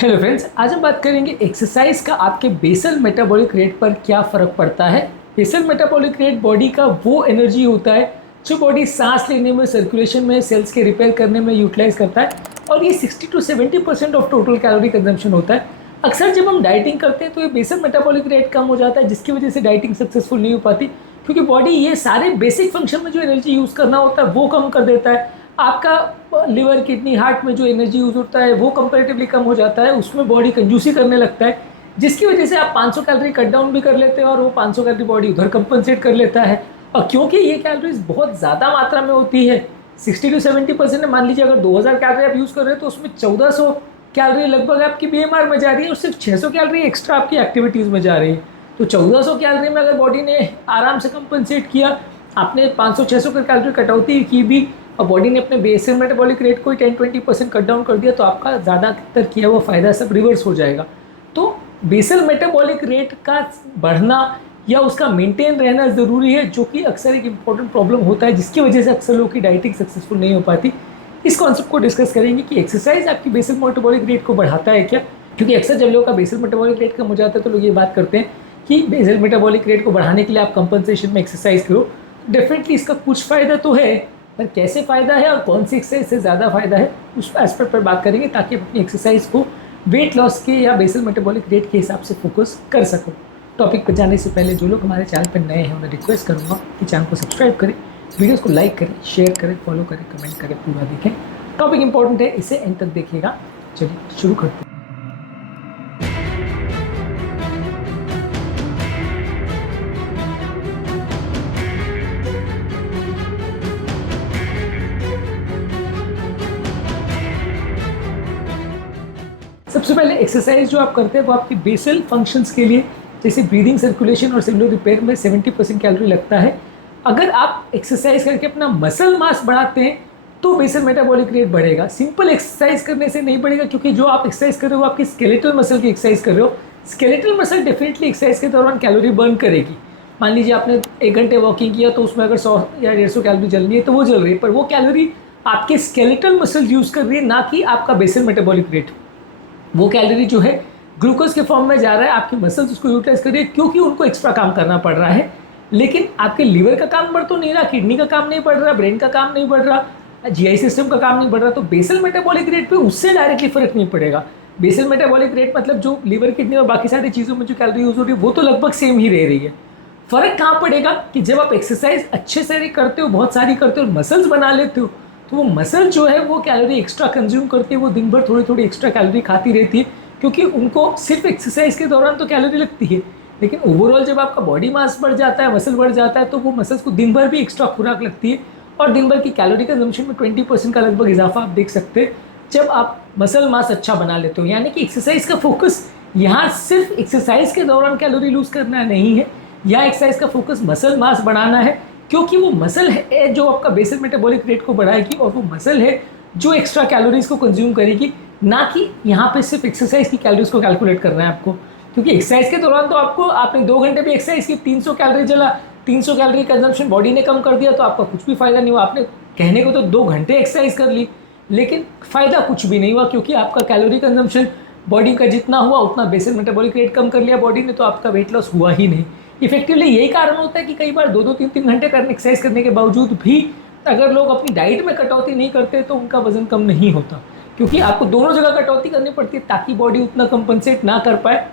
Hello friends, आज हम बात करेंगे एक्सरसाइज का आपके बेसल मेटाबॉलिक रेट पर क्या फ़र्क पड़ता है। बेसल मेटाबॉलिक रेट बॉडी का वो एनर्जी होता है जो बॉडी सांस लेने में, सर्कुलेशन में, सेल्स के रिपेयर करने में यूटिलाइज करता है और ये 60 to 70% of total calorie consumption होता है। अक्सर जब हम डाइटिंग करते हैं तो ये बेसल मेटाबॉलिक रेट कम हो जाता है, जिसकी वजह से डाइटिंग सक्सेसफुल नहीं हो पाती, क्योंकि बॉडी ये सारे बेसिक फंक्शन में जो एनर्जी यूज़ करना होता है वो कम कर देता है। आपका लिवर, किडनी, हार्ट में जो एनर्जी यूज़ होता है वो कंपैरेटिवली कम हो जाता है, उसमें बॉडी कंजूसी करने लगता है, जिसकी वजह से आप 500 कैलोरी कट डाउन भी कर लेते हैं और वो 500 कैलोरी बॉडी उधर कंपनसेट कर लेता है। और क्योंकि ये कैलोरीज बहुत ज़्यादा मात्रा में होती है, 60 to 70% मान लीजिए अगर 2000 कैलोरी आप यूज़ कर रहे हैं तो उसमें 1400 कैलोरी लगभग आपकी बीएमआर में जा रही है और सिर्फ 600 कैलोरी एक्स्ट्रा आपकी एक्टिविटीज़ में जा रही है। तो 1400 कैलोरी में अगर बॉडी ने आराम से कंपनसेट किया, आपने 500-600 कैलोरी कटौती की भी और बॉडी ने अपने बेसल मेटाबॉलिक रेट को ही 10-20% कट डाउन कर दिया, तो आपका ज़्यादातर किया हुआ फ़ायदा सब रिवर्स हो जाएगा। तो बेसल मेटाबॉलिक रेट का बढ़ना या उसका मेंटेन रहना ज़रूरी है, जो कि अक्सर एक इम्पॉर्टेंट प्रॉब्लम होता है, जिसकी वजह से अक्सर लोगों की डाइटिंग सक्सेसफुल नहीं हो पाती। इस कॉन्सेप्ट को डिस्कस करेंगे कि एक्सरसाइज आपकी बेसल मेटाबॉलिक रेट को बढ़ाता है क्या, क्योंकि अक्सर जब लोगों का बेसल मेटाबॉलिक रेट कम हो जाता है तो लोग ये बात करते हैं कि बेसल मेटाबॉलिक रेट को बढ़ाने के लिए आप कंपनसेशन में एक्सरसाइज करो। डेफिनेटली इसका कुछ फ़ायदा तो है, पर कैसे फ़ायदा है और कौन सी एक्सरसाइज से ज़्यादा फ़ायदा है उस एस्पेक्ट पर बात करेंगे, ताकि आप अपनी एक्सरसाइज को वेट लॉस के या बेसल मेटाबॉलिक रेट के हिसाब से फोकस कर सको। टॉपिक पर जाने से पहले जो लोग हमारे चैनल पर नए हैं उन्हें रिक्वेस्ट करूँगा कि चैनल को सब्सक्राइब करें, वीडियोज़ को लाइक करें, शेयर करें, फॉलो करें, कमेंट करें, पूरा देखें। टॉपिक इंपॉर्टेंट है, इसे एंड तक देखिएगा। चलिए शुरू करते हैं। सबसे पहले एक्सरसाइज जो आप करते हैं वो आपके बेसल फंक्शंस के लिए, जैसे ब्रीदिंग, सर्कुलेशन और सेलुलर रिपेयर में 70% कैलोरी लगता है। अगर आप एक्सरसाइज करके अपना मसल मास बढ़ाते हैं तो बेसल मेटाबॉलिक रेट बढ़ेगा। सिंपल एक्सरसाइज करने से नहीं बढ़ेगा, क्योंकि जो आप एक्सरसाइज कर रहे हो आपकी स्केलेटल मसल की एक्सरसाइज कर रहे हो। स्केलेटल मसल डेफिनेटली एक्सरसाइज के दौरान कैलोरी बर्न करेगी। मान लीजिए आपने 1 घंटे वॉकिंग किया तो उसमें अगर 100 या 150 कैलोरी जल रही है तो वो जल रही है, पर वो कैलोरी आपके स्केलेटल मसल यूज़ कर रही है, ना कि आपका बेसल मेटाबॉलिक रेट। वो कैलोरी जो है ग्लूकोज के फॉर्म में जा रहा है, आपकी मसल्स उसको यूटिलाइज कर रही है, क्योंकि उनको एक्स्ट्रा काम करना पड़ रहा है। लेकिन आपके लीवर का काम बढ़ तो नहीं रहा, किडनी का काम नहीं बढ़ रहा, ब्रेन का काम नहीं बढ़ रहा, जीआई सिस्टम का काम नहीं बढ़ रहा, तो बेसल मेटाबॉलिक रेट पे उससे डायरेक्टली फर्क नहीं पड़ेगा। बेसल मेटाबॉलिक रेट मतलब जो लीवर, किडनी और बाकी सारी चीज़ों में जो कैलोरी यूज हो रही है वो तो लगभग सेम ही रह रही है। फ़र्क कहाँ पड़ेगा कि जब आप एक्सरसाइज अच्छे से करते हो, बहुत सारी करते हो और मसल्स बना लेते हो, तो वो मसल जो है वो कैलोरी एक्स्ट्रा कंज्यूम करती है, वो दिन भर थोड़ी थोड़ी एक्स्ट्रा कैलोरी खाती रहती है, क्योंकि उनको सिर्फ एक्सरसाइज के दौरान तो कैलोरी लगती है। लेकिन ओवरऑल जब आपका बॉडी मास बढ़ जाता है, मसल बढ़ जाता है, तो वो मसल्स को दिन भर भी एक्स्ट्रा खुराक लगती है और दिन भर की कैलोरी कंजम्पशन में 20% का लगभग इजाफा आप देख सकते हैं जब आप मसल मास अच्छा बना लेते हो। यानी कि एक्सरसाइज का फोकस यहाँ सिर्फ एक्सरसाइज के दौरान कैलोरी लूज करना नहीं है, यहाँ एक्सरसाइज का फोकस मसल मास बढ़ाना है, क्योंकि वो मसल है जो आपका बेसल मेटाबॉलिक रेट को बढ़ाएगी और वो मसल है जो एक्स्ट्रा कैलोरीज को कंज्यूम करेगी, ना कि यहाँ पे सिर्फ एक्सरसाइज की कैलोरीज को कैलकुलेट करना है आपको। क्योंकि एक्सरसाइज के दौरान तो आपने 2 घंटे भी एक्सरसाइज की, 300 कैलोरी जला, 300 कैलोरी कंजम्पशन बॉडी ने कम कर दिया, तो आपका कुछ भी फायदा नहीं हुआ। आपने कहने को तो 2 घंटे एक्सरसाइज कर ली, लेकिन फ़ायदा कुछ भी नहीं हुआ, क्योंकि आपका कैलोरी कंजम्पशन बॉडी का जितना हुआ उतना बेसल मेटाबॉलिक रेट कम कर लिया बॉडी ने, तो आपका वेट लॉस हुआ ही नहीं। इफेक्टिवली यही कारण होता है कि कई बार 2-2, 3-3 घंटे एक्सरसाइज करने के बावजूद भी अगर लोग अपनी डाइट में कटौती नहीं करते तो उनका वजन कम नहीं होता, क्योंकि आपको दोनों जगह कटौती करनी पड़ती है ताकि बॉडी उतना कंपनसेट ना कर पाए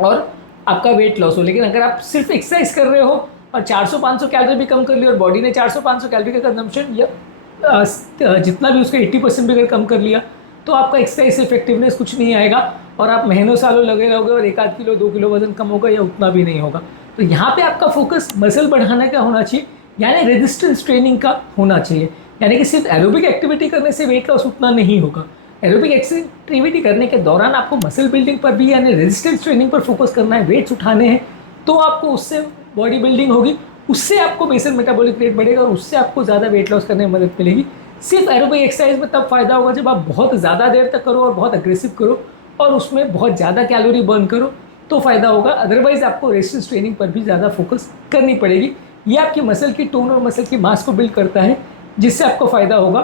और आपका वेट लॉस हो। लेकिन अगर आप सिर्फ एक्सरसाइज कर रहे हो और 400-500 कैलोरी भी कम कर लिया और बॉडी ने 400-500 कैलोरी का कंजम्पशन या जितना भी उसका 80% भी अगर कम कर लिया, तो आपका एक्सरसाइज से इफेक्टिवनेस कुछ नहीं आएगा और आप महीनों सालों लगे रहोगे और 1-आध किलो 2 किलो वजन कम होगा या उतना भी नहीं होगा। तो यहाँ पे आपका फोकस मसल बढ़ाने का होना चाहिए, यानी रेजिस्टेंस ट्रेनिंग का होना चाहिए। यानी कि सिर्फ एरोबिक एक्टिविटी करने से वेट लॉस उतना नहीं होगा। एरोबिक एक्टिविटी करने के दौरान आपको मसल बिल्डिंग पर भी यानी रेजिस्टेंस ट्रेनिंग पर फोकस करना है, वेट्स उठाने हैं, तो आपको उससे बॉडी बिल्डिंग होगी, उससे आपको बेसल मेटाबॉलिक रेट बढ़ेगा और उससे आपको ज़्यादा वेट लॉस करने में मदद मिलेगी। सिर्फ एरोबिक एक्सरसाइज में तब फायदा होगा जब आप बहुत ज़्यादा देर तक करो और बहुत अग्रेसिव करो और उसमें बहुत ज़्यादा कैलोरी बर्न करो, तो फ़ायदा होगा। अदरवाइज़ आपको रेजिस्टेंस ट्रेनिंग पर भी ज़्यादा फोकस करनी पड़ेगी। ये आपकी मसल की टोन और मसल की मास को बिल्ड करता है, जिससे आपको फ़ायदा होगा।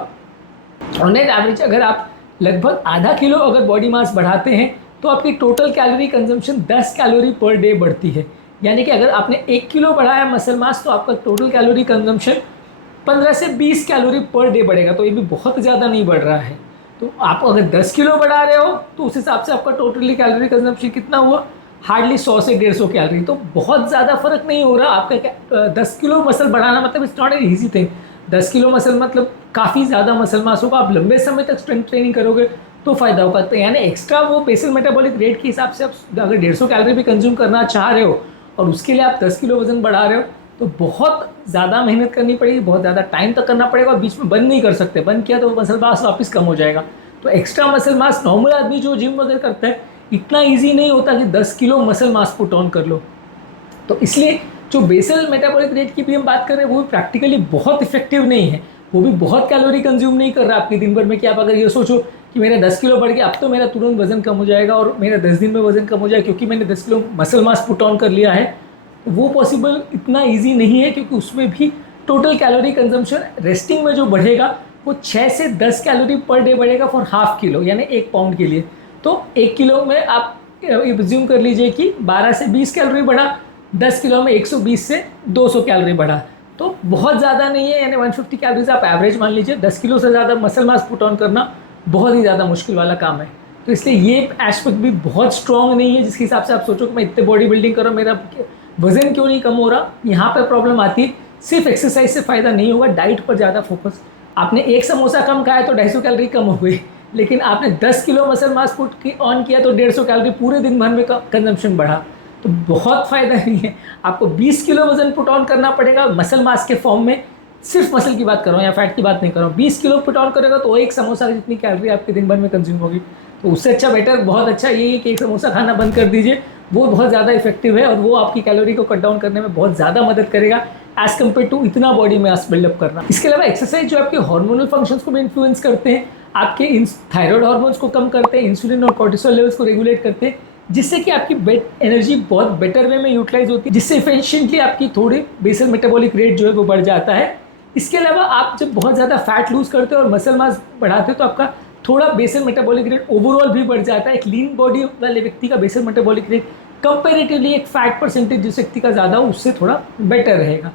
ऑन एन एवरेज अगर आप लगभग आधा किलो अगर बॉडी मास बढ़ाते हैं तो आपकी total calorie consumption 10 calorie per day बढ़ती है। यानी कि अगर आपने 1 किलो बढ़ाया मसल मास तो आपका टोटल कैलोरी कंजम्पशन 15 से 20 कैलोरी पर डे बढ़ेगा। तो ये भी बहुत ज़्यादा नहीं बढ़ रहा है। तो आप अगर 10 किलो बढ़ा रहे हो तो उस हिसाब से आपका टोटली कैलोरी कंजम्पशन कितना हुआ, हार्डली 100 से 150 कैलोरी। तो बहुत ज़्यादा फर्क नहीं हो रहा आपका 10 किलो मसल बढ़ाना मतलब it's not an easy thing. 10 kilo muscle मतलब काफ़ी ज़्यादा मसल मास होगा। आप लंबे समय तक स्ट्रेंथ ट्रेनिंग करोगे तो फायदा होगा। तो यानी एक्स्ट्रा वो बेसल मेटाबॉलिक रेट के हिसाब से आप अगर 150 कैलोरी भी कंज्यूम करना चाह रहे हो और उसके लिए आप 10 किलो वजन बढ़ा रहे हो तो बहुत ज़्यादा मेहनत करनी पड़ेगी, बहुत ज़्यादा टाइम तक करना पड़ेगा और बीच में बंद नहीं कर सकते। बंद किया तो मसल मास वापस कम हो जाएगा। तो एक्स्ट्रा मसल मास नॉर्मल आदमी जो जिम वगैरह करता है इतना ईजी नहीं होता कि 10 kilo muscle mass put on कर लो। तो इसलिए जो बेसल मेटाबॉलिक रेट की भी हम बात कर रहे हैं वो प्रैक्टिकली बहुत इफेक्टिव नहीं है। वो भी बहुत कैलोरी कंज्यूम नहीं कर रहा आपके दिन भर में कि आप अगर ये सोचो कि मेरा 10 किलो बढ़ गया अब तो मेरा तुरंत वजन कम हो जाएगा और मेरा 10 दिन में वजन कम हो जाएगा क्योंकि मैंने 10 kilo muscle mass put on कर लिया है। वो पॉसिबल इतना ईजी नहीं है क्योंकि उसमें भी टोटल कैलोरी कंजम्पशन रेस्टिंग में जो बढ़ेगा वो 6 से 10 कैलोरी पर डे बढ़ेगा फॉर हाफ किलो यानी 1 पाउंड के लिए। तो 1 किलो में आप एज्यूम कर लीजिए कि 12 से 20 कैलोरी बढ़ा, 10 किलो में 120 से 200 कैलोरी बढ़ा। तो बहुत ज़्यादा नहीं है, यानी 150 कैलोरीज आप एवरेज मान लीजिए। 10 किलो से ज़्यादा मसल मास पुट ऑन करना बहुत ही ज़्यादा मुश्किल वाला काम है। तो इसलिए ये एस्पेक्ट भी बहुत स्ट्रॉन्ग नहीं है जिसके हिसाब से आप सोचो कि मैं इतने बॉडी बिल्डिंग कर रहा हूँ मेरा वजन क्यों नहीं कम हो रहा। यहाँ पर प्रॉब्लम आती है। सिर्फ एक्सरसाइज से फ़ायदा नहीं होगा, डाइट पर ज़्यादा फोकस। आपने एक समोसा कम खाया तो 250 कैलोरी कम हो गई, लेकिन आपने 10 kilo muscle mass put on किया तो 150 कैलोरी पूरे दिन भर में कंजम्पशन बढ़ा। तो बहुत फ़ायदा नहीं है। आपको 20 किलो वजन पुट ऑन करना पड़ेगा मसल मास के फॉर्म में। सिर्फ मसल की बात कर रहा हूँ या फैट की बात नहीं कर रहा हूँ। 20 किलो पुट ऑन करेगा तो एक समोसा जितनी कैलोरी आपके दिन भर में कंज्यूम होगी। तो उससे अच्छा बेटर बहुत अच्छा ये है कि एक समोसा खाना बंद कर दीजिए। वो बहुत ज़्यादा इफेक्टिव है और वो आपकी कैलोरी को कट डाउन करने में बहुत ज़्यादा मदद करेगा एज़ कम्पेयर टू इतना बॉडी मास बिल्डअप करना। इसके अलावा एक्सरसाइज जो आपके हार्मोनल फंक्शंस को भी इन्फ्लुएंस करते हैं, आपके थायराइड हार्मोन्स को कम करते हैं, इंसुलिन और कोर्टिसोल लेवल्स को रेगुलेट करते हैं, जिससे कि आपकी एनर्जी बहुत बेटर वे में यूटिलाइज होती है, जिससे इफिशिएंटली आपकी थोड़ी बेसल मेटाबॉलिक रेट जो है वो बढ़ जाता है। इसके अलावा आप जब बहुत ज़्यादा फैट लूज करते हो और मसल मास बढ़ाते हो तो आपका थोड़ा बेसल मेटाबॉलिक रेट ओवरऑल भी बढ़ जाता है। एक लीन बॉडी वाले व्यक्ति का बेसल मेटाबॉलिक रेट कंपेरेटिवली एक फैट परसेंटेज जिस व्यक्ति का ज़्यादा हो उससे थोड़ा बेटर रहेगा।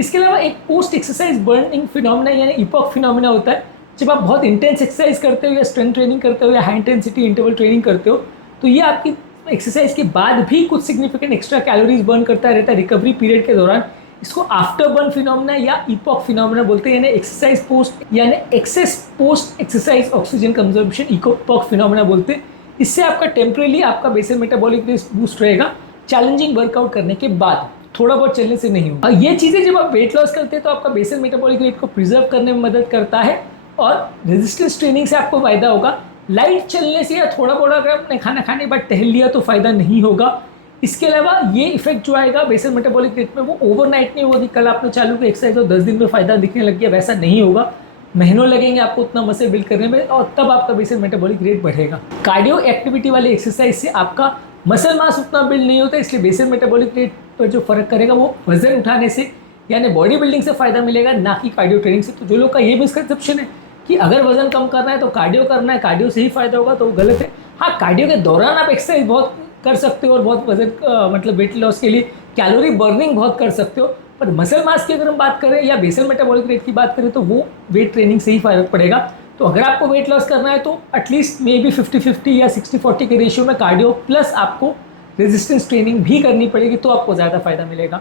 इसके अलावा एक पोस्ट एक्सरसाइज बर्निंग फिनोमिना यानी इपॉक फिनोमिना होता है। जब आप बहुत इंटेंस एक्सरसाइज करते हो या स्ट्रेंथ ट्रेनिंग करते हो या हाई इंटेंसिटी इंटरवल ट्रेनिंग करते हो तो ये आपकी एक्सरसाइज के बाद भी कुछ सिग्निफिकेंट एक्स्ट्रा कैलोरीज बर्न करता रहता है रिकवरी पीरियड के दौरान। इसको आफ्टर बर्न फिनोमिना या इपॉक फिनोमिना बोलते हैं, यानी एक्सरसाइज पोस्ट यानी excess post exercise oxygen consumption EPOC phenomena बोलते हैं। इससे आपका टेम्परेली आपका बेसल मेटाबॉलिक रेट बूस्ट रहेगा चैलेंजिंग वर्कआउट करने के बाद, थोड़ा बहुत चलने से नहीं होगा। ये चीज़ें जब आप वेट लॉस करते हैं तो आपका बेसल मेटाबॉलिक रेट को प्रिजर्व करने में मदद करता है और रेजिस्टेंस ट्रेनिंग से आपको फायदा होगा। लाइट चलने से या थोड़ा बहुत अगर आपने खाना खाने के बाद टहल लिया तो फ़ायदा नहीं होगा। इसके अलावा ये इफेक्ट जो आएगा बेसल मेटाबॉलिक रेट में वो ओवरनाइट नहीं होगा कि कल आपने चालू की एक्सरसाइज और 10 दिन में फ़ायदा दिखने लग गया, वैसा नहीं होगा। महीनों लगेंगे आपको उतना मसल बिल्ड करने में और तब आपका बेसल मेटाबॉलिक रेट बढ़ेगा। कार्डियो एक्टिविटी वाली एक्सरसाइज से आपका मसल मास उतना बिल्ड नहीं होता, इसलिए बेसल मेटाबॉलिक रेट पर जो फर्क करेगा वो वजन उठाने से यानी बॉडी बिल्डिंग से फ़ायदा मिलेगा, ना कि कार्डियो ट्रेनिंग से। तो जो लोग का ये मिसकंसेप्शन है कि अगर वजन कम करना है तो कार्डियो करना है, कार्डियो से ही फ़ायदा होगा, तो वो गलत है। हाँ, कार्डियो के दौरान आप एक्सरसाइज बहुत कर सकते हो और बहुत वजन मतलब वेट लॉस के लिए कैलोरी बर्निंग बहुत कर सकते हो, पर मसल मास की अगर हम बात करें या बेसल मेटाबॉलिक रेट की बात करें तो वो वेट ट्रेनिंग से ही फ़र्क पड़ेगा। तो अगर आपको वेट लॉस करना है तो एटलीस्ट मे बी 50-50 या 60-40 के रेशियो में कार्डियो प्लस आपको रेजिस्टेंस ट्रेनिंग भी करनी पड़ेगी, तो आपको ज़्यादा फायदा मिलेगा।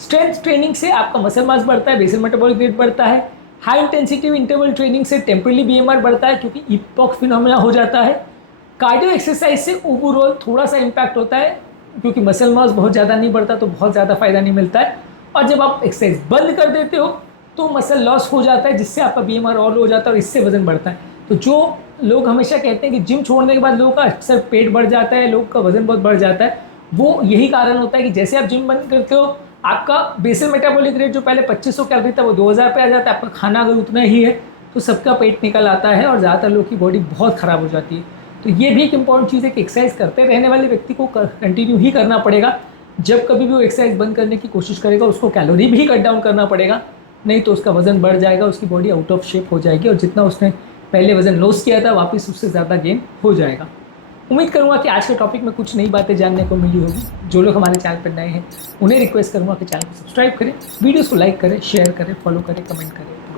स्ट्रेंथ ट्रेनिंग से आपका मसल मास बढ़ता है, बेसल मेटाबॉलिक रेट बढ़ता है। हाई इंटेंसिटी इंटरवल ट्रेनिंग से टेम्परली बीएमआर बढ़ता है क्योंकि इपॉक फिनोमिना हो जाता है। कार्डियो एक्सरसाइज से ओवरऑल थोड़ा सा इम्पैक्ट होता है क्योंकि मसल मास बहुत ज़्यादा नहीं बढ़ता तो बहुत ज़्यादा फायदा नहीं मिलता है। और जब आप एक्सरसाइज बंद कर देते हो तो मसल लॉस हो जाता है, जिससे आपका बीएमआर और हो जाता है और इससे वजन बढ़ता है। तो जो लोग हमेशा कहते हैं कि जिम छोड़ने के बाद लोगों का अक्सर पेट बढ़ जाता है, लोगों का वजन बहुत बढ़ जाता है, वो यही कारण होता है कि जैसे आप जिम बंद करते हो आपका बेसल मेटाबॉलिक रेट जो पहले 2500 कैलोरी था वो 2000 पे आ जाता है। आपका खाना अगर उतना ही है तो सबका पेट निकल आता है और ज़्यादातर लोगों की बॉडी बहुत ख़राब हो जाती है। तो ये भी एक इंपॉर्टेंट चीज़ है कि एक्सरसाइज करते रहने वाले व्यक्ति को कंटिन्यू ही करना पड़ेगा। जब कभी भी वो एक्सरसाइज बंद करने की कोशिश करेगा उसको कैलोरी भी कट डाउन करना पड़ेगा, नहीं तो उसका वजन बढ़ जाएगा, उसकी बॉडी आउट ऑफ शेप हो जाएगी और जितना उसने पहले वज़न लॉस किया था, वापस उससे ज़्यादा गेन हो जाएगा। उम्मीद करूँगा कि आज के टॉपिक में कुछ नई बातें जानने को मिली होगी। जो लोग हमारे चैनल पर नए हैं उन्हें रिक्वेस्ट करूँगा कि चैनल को सब्सक्राइब करें, वीडियोज़ को लाइक करें, शेयर करें, फॉलो करें, कमेंट करें।